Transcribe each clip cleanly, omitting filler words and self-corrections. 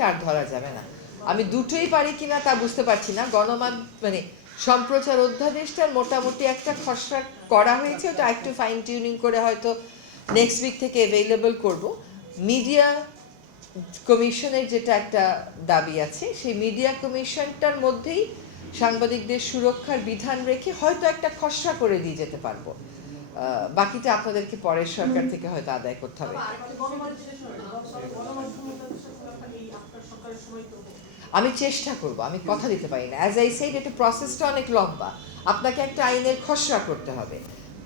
সাথে আর ধরা যাবে না। আমি দুটোই পারি কিনা তা বুঝতে পারছি না। মানে সম্প্রচার অধ্যাদেশটার মোটামুটি একটা খসড়া করা হয়েছে, ওটা একটু ফাইন টিউনিং করে হয়তো নেক্সট উইক থেকে অ্যাভেলেবল করব। মিডিয়া কমিশনের যেটা একটা দাবি আছে, সেই মিডিয়া কমিশনটার মধ্যেই সাংবাদিকদের সুরক্ষার বিধান রেখে হয়তো একটা খসড়া করে দিয়ে যেতে পারবো। বাকিটা আপনাদেরকে পরের সরকার থেকে হয়তো আদায় করতে হবে। আমি চেষ্টা করব, আমি কথা দিতে পারি না। অ্যাজ আই সেড, এটা প্রসেসটা অনেক লম্বা। আপনাকে একটা আইনের খসড়া করতে হবে,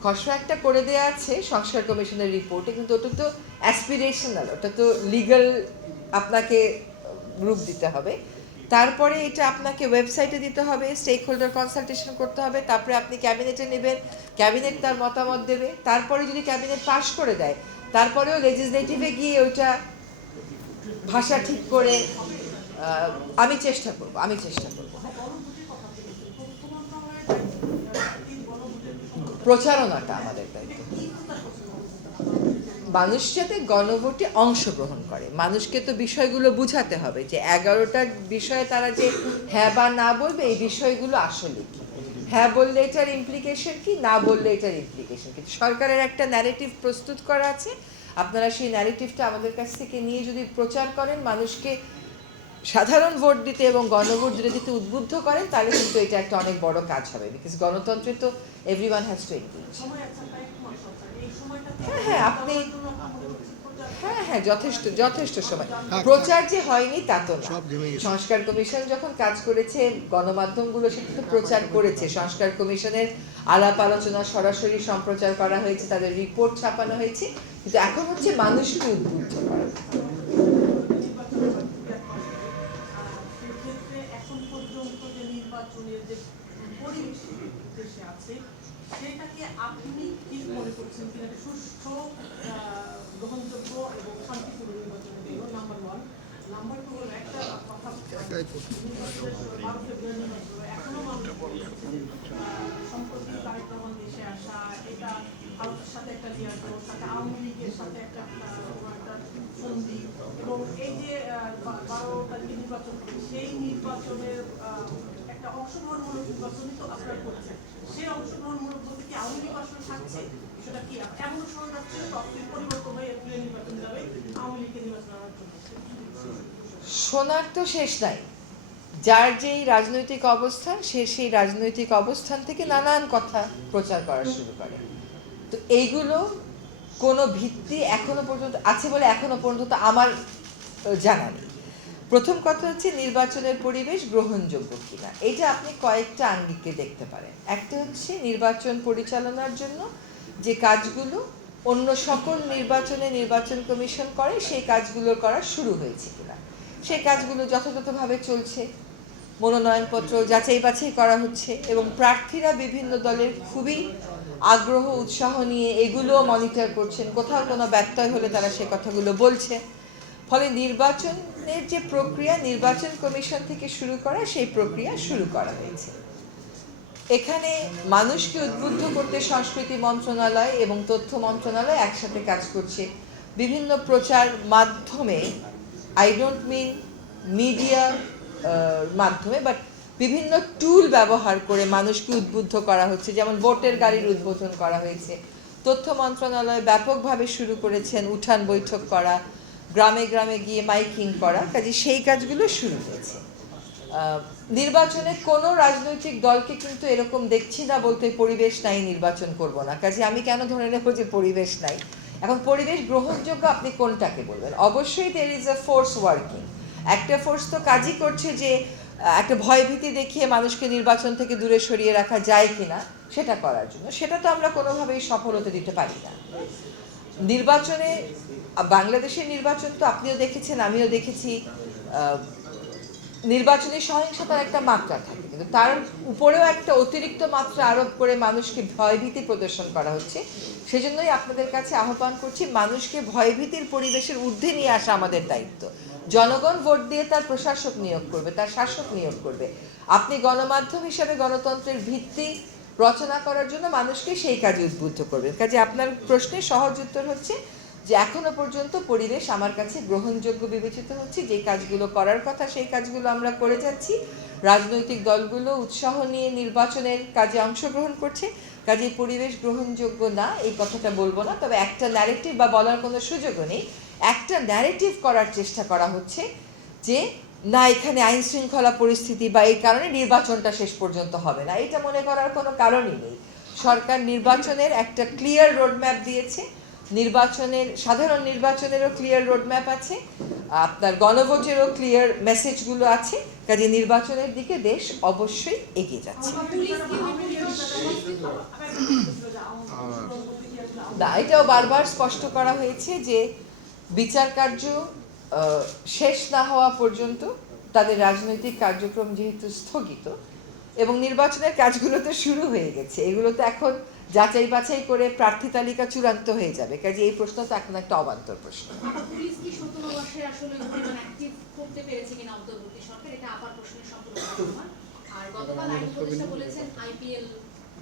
খসড়া একটা করে দেওয়া আছে সংস্কার কমিশনের রিপোর্টে, কিন্তু ওটা তো অ্যাসপিরেশনাল, ওটা তো লিগ্যাল, আপনাকে রূপ দিতে হবে। তারপরে এটা আপনাকে ওয়েবসাইটে দিতে হবে, স্টেক হোল্ডার কনসালটেশন করতে হবে, তারপরে আপনি ক্যাবিনেটে নেবেন, ক্যাবিনেট তার মতামত দেবে, তারপরে যদি ক্যাবিনেট পাশ করে দেয় তারপরেও লেজিসলেটিভে গিয়ে ওইটা ভাষা ঠিক করে আমি চেষ্টা করব। প্রচারণাটা আমাদের দায়িত্ব। মানুষ যাতে গণভোটে অংশগ্রহণ করে, মানুষকে তো বিষয়গুলো বুঝাতে হবে যে 11টা বিষয়ে তারা যে হ্যাঁ বা না বলবে, এই বিষয়গুলো আসলে কি, হ্যাঁ বললে এটার ইমপ্লিকেশন কি, না বললে এটার ইমপ্লিকেশন কি। সরকারের একটা ন্যারেটিভ প্রস্তুত করা আছে, আপনারা সেই ন্যারেটিভটা আমাদের কাছ থেকে নিয়ে যদি প্রচার করেন, মানুষকে সাধারণ ভোট দিতে এবং গণভোট দিতে উদ্বুদ্ধ করেন, তাহলে কিন্তু এটা একটা অনেক বড় কাজ হবে। বিকজ গণতন্ত্রে তো এভরিওয়ান হ্যাজ টু এনগেজ। হ্যাঁ, আপনি হ্যাঁ যথেষ্ট সময়। প্রচার যে হয়নি তা তো না। সংস্কার কমিশন যখন কাজ করেছে, গণমাধ্যমগুলো সেটা তো প্রচার করেছে। সংস্কার কমিশনের আলাপ আলোচনা সরাসরি সম্প্রচার করা হয়েছে, তাদের রিপোর্ট ছাপানো হয়েছে, কিন্তু এখন হচ্ছে মানুষকে উদ্বুদ্ধ করা। সেটাকে আপনি কি মনে করছেন কিনা সুষ্ঠু, গ্রহণযোগ্য এবং শান্তিপূর্ণ নির্বাচনের জন্য? নাম্বার 1। নাম্বার 2 হলো একটা কথা, এখনো মানুষ সম্প্রতি তারেক রহমান দেশে আসা, এটা ভারতের সাথে একটা লিয়াজোর, সাথে আওয়ামী লীগের সাথে একটা সন্ধি, এবং এই যে 12 তারিখে নির্বাচন, সেই নির্বাচনের একটা অংশগ্রহণমূলক নির্বাচনই তো আপনারা করছেন। সেই অংশগ্রহণমূলক বলতে কি আওয়ামী লীগ আসলে থাকছে? সেটা কি এমন শোনা যাচ্ছে তফসিল পরিবর্তন হয়ে এপ্রিলে নির্বাচন যাবে, আওয়ামী লীগের নির্বাচন আনার জন্য? শোনার তো শেষ নাই। যার যেই রাজনৈতিক অবস্থান, সে সেই রাজনৈতিক অবস্থান থেকে নানান কথা প্রচার করা শুরু করে। তো এইগুলো কোনো ভিত্তি এখনো পর্যন্ত আছে বলে এখনো পর্যন্ত আমার জানা নেই। প্রথম কথা হচ্ছে নির্বাচনের পরিবেশ গ্রহণযোগ্য কিনা, এটা আপনি কয়েকটা আঙ্গিকে দেখতে পারেন। একটা হচ্ছে নির্বাচন পরিচালনার জন্য যে কাজগুলো অন্য সকল নির্বাচনে নির্বাচন কমিশন করে, সেই কাজগুলো করা শুরু হয়েছে কিনা, সেই কাজগুলো যথাযথভাবে চলছে, মনোনয়নপত্র যাচাই বাছাই করা হচ্ছে, এবং প্রার্থীরা বিভিন্ন দলের খুবই আগ্রহ উৎসাহ নিয়ে এগুলো মনিটর করছেন, কোথাও কোনো ব্যত্যয় হলে তারা সে কথাগুলো বলছে। ফলে নির্বাচনের যে প্রক্রিয়া নির্বাচন কমিশন থেকে শুরু করা, সেই প্রক্রিয়া শুরু করা হয়েছে। এখানে মানুষকে উদ্বুদ্ধ করতে সংস্কৃতি মন্ত্রণালয় এবং তথ্য মন্ত্রণালয় একসাথে কাজ করছে। বিভিন্ন প্রচার মাধ্যমে, আই ডোন্ট মিন মিডিয়া মাধ্যমে, বাট বিভিন্ন টুল ব্যবহার করে মানুষকে উদ্বুদ্ধ করা হচ্ছে। যেমন ভোটের গাড়ির উদ্বোধন করা হয়েছে, তথ্য মন্ত্রণালয় ব্যাপকভাবে শুরু করেছেন উঠান বৈঠক করা, গ্রামে গ্রামে গিয়ে মাইকিং করা, কাজে সেই কাজগুলো শুরু হয়েছে। নির্বাচনে কোনো রাজনৈতিক দলকে কিন্তু এরকম দেখছি না বলতে পরিবেশ নাই, নির্বাচন করব না। কাজে আমি কেন ধরে নেব যে পরিবেশ নাই? এখন পরিবেশ গ্রহণযোগ্য আপনি কোনটাকে বলবেন? অবশ্যই there is a force working. একটা ফোর্স তো কাজই করছে যে একটা ভয়ভীতি দেখিয়ে মানুষকে নির্বাচন থেকে দূরে সরিয়ে রাখা যায় কিনা সেটা করার জন্য। সেটা তো আমরা কোনোভাবেই সফল হতে দিতে পারি না। নির্বাচনে, বাংলাদেশের নির্বাচন তো আপনিও দেখেছেন, আমিও দেখেছি, নির্বাচনী সহিংসতার একটা মাত্রা থাকে, কিন্তু তার উপরেও একটা অতিরিক্ত মাত্রা আরোপ করে মানুষকে ভয়ভীতি প্রদর্শন করা হচ্ছে। সেজন্যই আপনাদের কাছে আহ্বান করছি, মানুষকে ভয়ভীতির পরিবেশের ঊর্ধ্বে নিয়ে আসা আমাদের দায়িত্ব। জনগণ ভোট দিয়ে তার প্রশাসক নিয়োগ করবে, তার শাসক নিয়োগ করবে। আপনি গণমাধ্যম হিসাবে গণতন্ত্রের ভিত্তি রচনা করার জন্য মানুষকে সেই কাজে উদ্বুদ্ধ করবেন। কাজে আপনার প্রশ্নের সহজ উত্তর হচ্ছে, যে এখনো পর্যন্ত পরিবেশ আমার কাছে গ্রহণযোগ্য বিবেচিত হচ্ছে, যে কাজগুলো করার কথা সেই কাজগুলো আমরা করে যাচ্ছি। রাজনৈতিক দলগুলো উৎসাহ নিয়ে নির্বাচনের কাজে অংশগ্রহণ করছে, কাজে পরিবেশ গ্রহণযোগ্য না এই কথাটা বলবো না, তবে একটা ন্যারেটিভ বা বলার কোনো সুযোগও নেই। একটা ন্যারেটিভ করার চেষ্টা করা হচ্ছে যে না এখানে আইন শৃঙ্খলা পরিস্থিতি বা এই কারণে নির্বাচনটা শেষ পর্যন্ত হবে না, এটা মনে করার কোনো কারণই নেই। সরকার নির্বাচনের একটা ক্লিয়ার রোডম্যাপ দিয়েছে, সাধারণ নির্বাচনেরও ক্লিয়ার রোডম্যাপ আছে, আপনার গণভোটেরও ক্লিয়ার মেসেজগুলো আছে, কাজে নির্বাচনের দিকে দেশ অবশ্যই এগিয়ে যাচ্ছে। না, এটাও বারবার স্পষ্ট করা হয়েছে যে বিচার কার্য শেষ না হওয়া পর্যন্ত তাদের রাজনৈতিক কার্যক্রম যেহেতু স্থগিত এবং নির্বাচনের কাজগুলো তো শুরু হয়ে গেছে, এগুলো তো এখন যাচাই বাছাই করে প্রার্থী তালিকা চূড়ান্ত হয়ে যাবে, কাজে এই প্রশ্ন তো এখন একটা অবান্তর প্রশ্ন। পুলিশ কি 17 মাসে আসলে অ্যাক্টিভ করতে পেরেছে কিনা অন্তর্বর্তী সরকার, এটা আপার প্রশ্নের সম্পূর্ণ সমান। আর গতকাল আইন উপদেষ্টা বলেছেন আইপিএল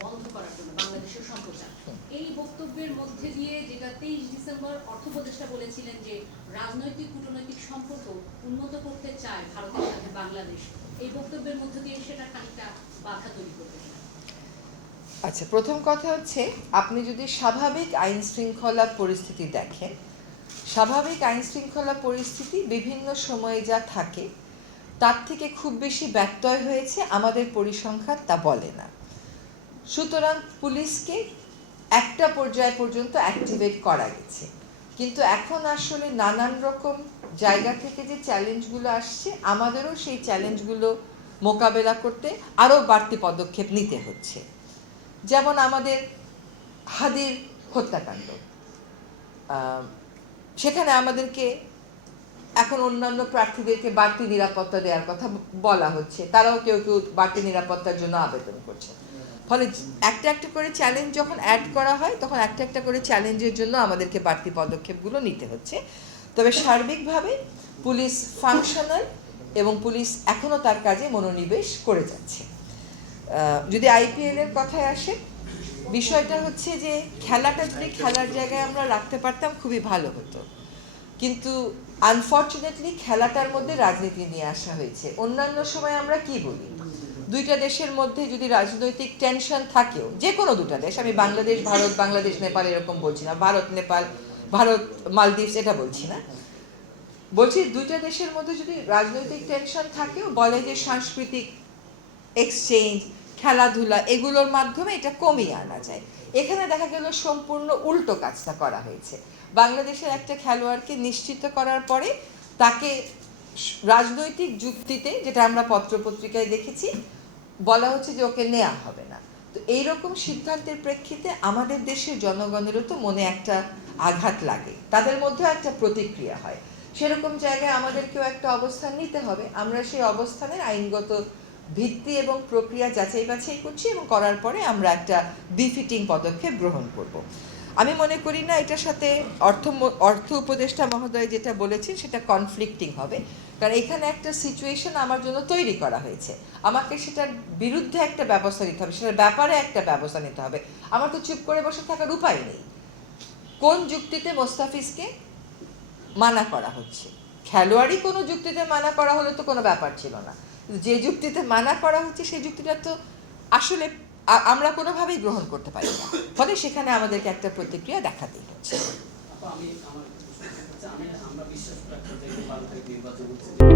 বন্ধ করার জন্য বাংলাদেশের সম্প্রচার। এই বক্তব্যের মধ্যে দিয়ে যেটা 23 ডিসেম্বর অর্থ উপদেষ্টা বলেছিলেন যে রাজনৈতিক কূটনৈতিক সম্পর্ক উন্নত করতে চায় ভারতের সাথে বাংলাদেশ, এই বক্তব্যের মধ্যে দিয়ে সেটা খানিকটা বাধা তৈরি করতে চায়। আচ্ছা, প্রথম কথা হচ্ছে আপনি যদি স্বাভাবিক আইন শৃঙ্খলা পরিস্থিতি দেখেন, স্বাভাবিক আইন শৃঙ্খলা পরিস্থিতি বিভিন্ন সময়ে যা থাকে তার থেকে খুব বেশি ব্যত্যয় হয়েছে আমাদের পরিসংখ্যান তা বলে না। সুতরাং পুলিশকে একটা পর্যায় পর্যন্ত অ্যাক্টিভেট করা গেছে, কিন্তু এখন আসলে নানান রকম জায়গা থেকে যে চ্যালেঞ্জগুলো আসছে আমাদেরও সেই চ্যালেঞ্জগুলো মোকাবেলা করতে আরও বাড়তি পদক্ষেপ নিতে হচ্ছে। যেমন আমাদের হাদির হত্যাকাণ্ড, সেখানে আমাদেরকে এখন অন্যান্য প্রার্থীদেরকে বাড়তি নিরাপত্তা দেওয়ার কথা বলা হচ্ছে, তারাও কেউ কেউ বাড়তি নিরাপত্তার জন্য আবেদন করছে। ফলে একটা একটা করে চ্যালেঞ্জ যখন অ্যাড করা হয় তখন একটা একটা করে চ্যালেঞ্জের জন্য আমাদেরকে বাড়তি পদক্ষেপগুলো নিতে হচ্ছে। তবে সার্বিকভাবে পুলিশ ফাংশনাল এবং পুলিশ এখনও তার কাজে মনোনিবেশ করে যাচ্ছে। যদি আইপিএলের কথায় আসে, বিষয়টা হচ্ছে যে খেলাটা যদি খেলার জায়গায় আমরা রাখতে পারতাম খুবই ভালো হতো, কিন্তু আনফর্চুনেটলি খেলাটার মধ্যে রাজনীতি নিয়ে আসা হয়েছে। অন্যান্য সময় আমরা কি বলি, দুইটা দেশের মধ্যে যদি রাজনৈতিক টেনশন থাকেও, যে কোনো দুটা দেশ, আমি বাংলাদেশ ভারত, বাংলাদেশ নেপাল এরকম বলছি না, ভারত নেপাল, ভারত মালদ্বীপ এটা বলছি না, বলছি দুইটা দেশের মধ্যে যদি রাজনৈতিক টেনশন থাকেও বলে যে সাংস্কৃতিক এক্সচেঞ্জ, খেলাধুলা এগুলোর মাধ্যমে এটা কমিয়ে আনা যায়। এখানে দেখা গেল সম্পূর্ণ উল্টো কাজটা করা হয়েছে। বাংলাদেশের একটা খেলোয়াড়কে নিশ্চিত করার পরে তাকে রাজনৈতিক যুক্তিতে, যেটা আমরা পত্রপত্রিকায় দেখেছি, বলা হচ্ছে যে ওকে নেওয়া হবে না। তো এইরকম সিদ্ধান্তের প্রেক্ষিতে আমাদের দেশের জনগণেরও তো মনে একটা আঘাত লাগে, তাদের মধ্যেও একটা প্রতিক্রিয়া হয়। সেরকম জায়গায় আমাদেরকেও একটা অবস্থান নিতে হবে। আমরা সেই অবস্থানের আইনগত ভিত্তি এবং প্রক্রিয়া যাচাই বাছাই করছি এবং করার পরে আমরা একটা বিফিটিং পদক্ষেপ গ্রহণ করব। আমি মনে করি না এটার সাথে অর্থ উপদেষ্টা মহোদয় যেটা বলেছেন সেটা কনফ্লিক্টিং হবে, কারণ এখানে একটা সিচুয়েশন আমার জন্য তৈরি করা হয়েছে, আমাকে সেটার বিরুদ্ধে একটা ব্যবস্থা নিতে হবে, সেটার ব্যাপারে একটা ব্যবস্থা নিতে হবে। আমার তো চুপ করে বসে থাকার উপায় নেই। কোন যুক্তিতে মোস্তাফিজকে মানা করা হচ্ছে? খেলোয়াড়ই কোনো যুক্তিতে মানা করা হলে তো কোনো ব্যাপার ছিল না, যে যুক্তিতে মানা করা হচ্ছে সেই যুক্তিটা তো আসলে আমরা কোনোভাবেই গ্রহণ করতে পারি না, ফলে সেখানে আমাদেরকে একটা প্রতিক্রিয়া দেখাতেই হচ্ছে। আমরা বিশ্বাস রাখতে চাই